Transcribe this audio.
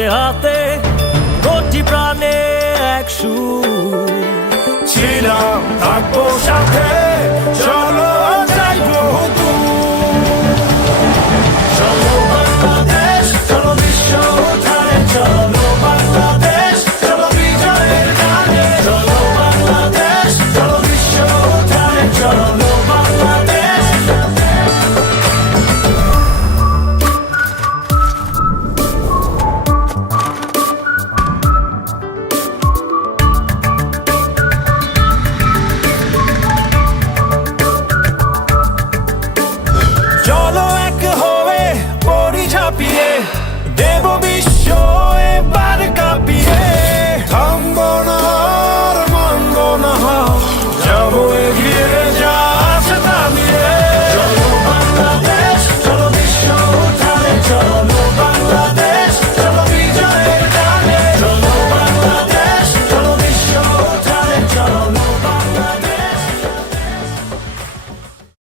হাতে হাতে কোটি প্রাণে এক সুর। ছিলাম থাকব সাথে Yo lo